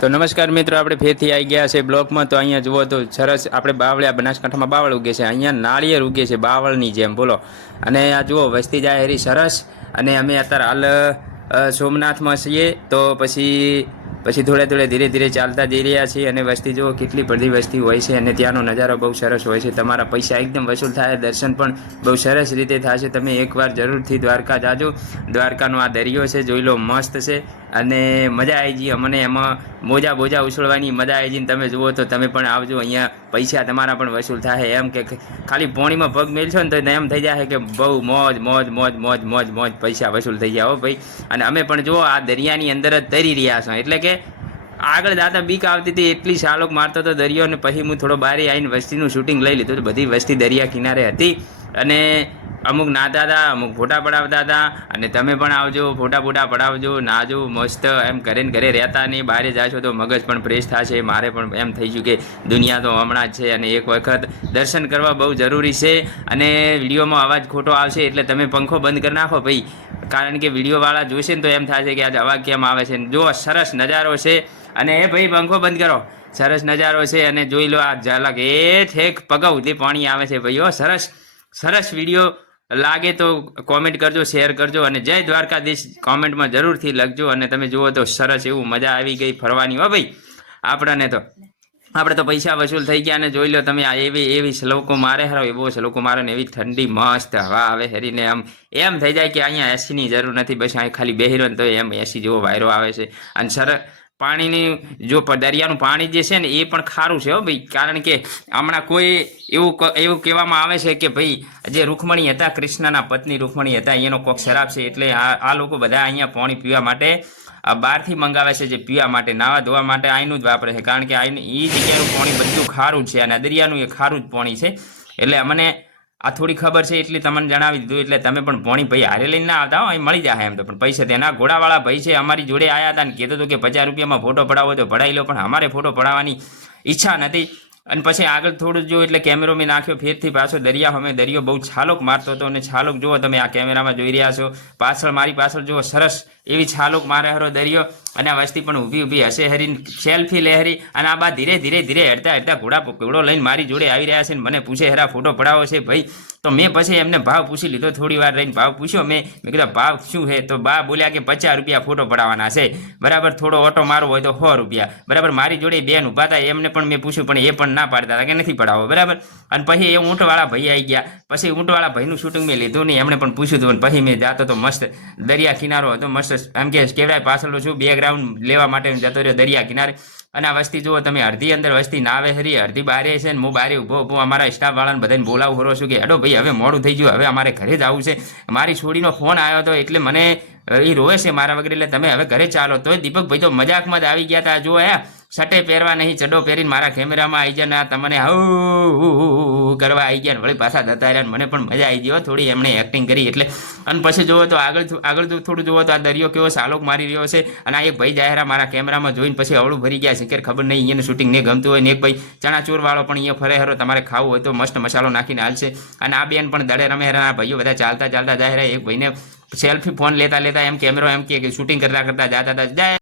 તો નમસ્કાર મિત્રો, આપણે ફેરથી આવી ગયા છે બ્લોકમાં. તો અહીંયા જુઓ તો સરસ આપણે બાવળિયા બનાસકાંઠામાં બાવળ ઉગે છે, અહીંયા નાળિયેર ઉગે છે બાવળની જેમ, બોલો. અને આ જુઓ વસ્તી જાય હરી સરસ. અને અમે અત્યારે હાલ સોમનાથમાં છીએ, તો પછી થોડે થોડે ધીરે ધીરે ચાલતા જઈ રહ્યા છીએ. અને વસ્તી જુઓ કેટલી બધી વસ્તી હોય છે, અને ત્યાંનો નજારો બહુ સરસ હોય છે. તમારા પૈસા એકદમ વસૂલ થાય, દર્શન પણ બહુ સરસ રીતે થશે. તમે એકવાર જરૂરથી દ્વારકા જાજો. દ્વારકાનો આ દરિયો છે, જોઈ લો, મસ્ત છે. અને મજા આવી ગઈ અમને એમાં, મોજા બોજા ઉછળવાની મજા આવી જઈને. તમે જુઓ તો તમે પણ આવજો, અહીંયા પૈસા તમારા પણ વસૂલ થાય. એમ કે ખાલી પોણીમાં પગ મેળશો ને તો એમ થઈ જાય કે બહુ મોજ મોજ મોજ મોજ મોજ મોજ પૈસા વસૂલ થઈ જાય હો ભાઈ. અને અમે પણ જુઓ આ દરિયાની અંદર જ તરી રહ્યા છો, એટલે કે આગળ જાતા બીક આવતી હતી, એટલી શાલોક મારતો હતો દરિયો. અને પછી હું થોડો બારી આવીને વસ્તીનું શૂટિંગ લઈ લીધું. બધી વસ્તી દરિયા કિનારે હતી, અને અમુક નાતા હતા, અમુક ફોટા પડાવતા હતા. અને તમે પણ આવજો, ફોટા પડાવજો, નાજો મસ્ત. એમ કરીને ઘરે રહેતા નહીં, બહાર જાશો તો મગજ પણ ફ્રેશ થશે. મારે પણ એમ થઈ ગયું કે દુનિયા તો હમણાં જ છે, અને એક વખત દર્શન કરવા બહુ જરૂરી છે. અને વિડીયોમાં અવાજ ખોટો આવશે એટલે તમે પંખો બંધ કરી નાખો ભાઈ, કારણ કે વિડીયોવાળા જોશે ને તો એમ થશે કે આજે અવાજ કેમ આવે છે. જો સરસ નજારો છે, અને એ ભાઈ પંખો બંધ કરો, સરસ નજારો છે. અને જોઈ લો આ ઝલક, એ ઠેક પગ સુધી પાણી આવે છે ભાઈઓ. સરસ સરસ વિડીયો લાગે તો કોમેન્ટ કરજો, શેર કરજો, અને જય દ્વારકાધીશ કોમેન્ટમાં જરૂરથી લખજો. અને તમે જુઓ તો સરસ એવું મજા આવી ગઈ ફરવાની હો ભાઈ. આપણે તો પૈસા વસૂલ થઈ ગયા. અને જોઈ લો તમે, આ એવી શ્લોકો મારે હરો, એવો શ્લોકો મારે ને, એવી ઠંડી મસ્ત હવા આવે હરીને. એમ થઈ જાય કે અહીંયા એસીની જરૂર નથી, બસ અહીં ખાલી બેહી રહ્યો ને તો એમ એસી જેવો વાયરો આવે છે. અને પાણીની જો દરિયાનું પાણી જે છે ને એ પણ ખારું છે હો ભાઈ, કારણ કે હમણાં કોઈ એવું કહેવામાં આવે છે કે ભાઈ જે રૂકમણી હતા, કૃષ્ણના પત્ની રૂકમણી હતા, એનો કોક શરાબ છે. એટલે આ લોકો બધા અહીંયા પાણી પીવા માટે બહારથી મંગાવે છે, જે પીવા માટે, નાવા ધોવા માટે અહીંનું જ વાપરે છે. કારણ કે અહીં એ જગ્યાનું પાણી બધું ખારું છે, અને દરિયાનું એ ખારું જ પાણી છે. એટલે અમને આ થોડી ખબર છે એટલી તમને જણાવી દીધું. એટલે તમે પણ પોણી ભાઈ હારે લઈને ના આવતા હો, અહીં મળી જાય એમ તો. પણ પૈસા તેના ઘોડાવાળા ભાઈ છે, અમારી જોડે આવ્યા હતા ને કહેતો હતો કે 50 રૂપિયામાં ફોટો પડાવો તો પડાવી લો, પણ અમારે ફોટો પડાવવાની ઈચ્છા નથી. અને પછી આગળ થોડું જો એટલે કેમેરો મેં નાખ્યો ફેરથી પાછો દરિયો બહુ છાલોક મારતો હતો. અને છાલોક જુઓ તમે આ કેમેરામાં જોઈ રહ્યા છો, મારી પાછળ જુઓ સરસ એવી છાલોક મારે હરો દરિયો. અને આ વસ્તી પણ ઊભી હશે હરીને સેલ્ફી લે હરી. અને આ બા ધીરે ધીરે હડતા ઘોડો લઈને મારી જોડે આવી રહ્યા છે, ને મને પૂછે હેરા ફોટો પડાવો છે ભાઈ. તો મેં પછી એમને ભાવ પૂછી લીધો, થોડી વાર રહીને ભાવ પૂછ્યો મેં કીધું ભાવ શું છે? તો બા બોલ્યા કે 50 રૂપિયા ફોટો પડાવવાના છે, બરાબર. થોડો ઓટો મારો હોય તો 100 રૂપિયા, બરાબર. મારી જોડે બેન ઊભા હતા, એમને પણ મેં પૂછ્યું, પણ એ પણ ના પાડતા હતા કે નથી પડાવો, બરાબર. અને પછી એ ઊંટવાળા ભાઈ આવી ગયા. પછી ઊંટવાળા ભાઈનું શૂટિંગ મેં લીધું નહીં, એમણે પણ પૂછ્યું હતું. પછી મેં જાતો તો મસ્ત દરિયા કિનારો હતો, મસ્ત એમ કે કહેવાય પાછળ છું બેકગ્રાઉન્ડ લેવા માટે જતો રહ્યો દરિયા કિનારે. અને આ વસ્તી જુઓ તમે, અડધી અંદર વસ્તી નાવે હરી, અડધી બારે છે. ને હું બારે ઊભો અમારા સ્ટાફવાળાને બધાને બોલાવું હરો છું કે હેડો ભાઈ હવે મોડું થઈ ગયું, હવે અમારે ઘરે જ આવવું છે. મારી છોડીનો ફોન આવ્યો હતો, એટલે મને એ રોવે છે મારા વગર, એટલે તમે હવે ઘરે ચાલો. તો દીપકભાઈ તો મજાકમાં જ આવી ગયા હતા. જો સટે પહેરવા નહીં, ચડો પહેરીને મારા કેમેરામાં આવી ગયા, તમને કરવા આવી ગયા, વળી પાછા જતા રહ્યા. મને પણ મજા આવી ગઈ થોડી, એમણે એક્ટિંગ કરી એટલે. અને પછી જુઓ તો આગળ થોડું જુઓ તો આ દરિયો કેવો સાલોક મારી રહ્યો છે. અને આ એક ભાઈ જાહેરા મારા કેમેરામાં જોઈને પછી અવળું ભરી ગયા છે, ખબર નહીં અહીંયાનું શૂટિંગ નહીં ગમતું હોય. ને એક ભાઈ ચણાચૂર વાળો પણ અહીંયા ફરે હરો, તમારે ખાવું હોય તો મસ્ત મસાલો નાખીને હાલશે. અને આ બેન પણ દડે રમે હરા, ભાઈઓ બધા ચાલતા જાહેરા. એક ભાઈને સેલ્ફી ફોન લેતા એમ કેમેરો એમ કે શૂટિંગ કરતા જતા હતા.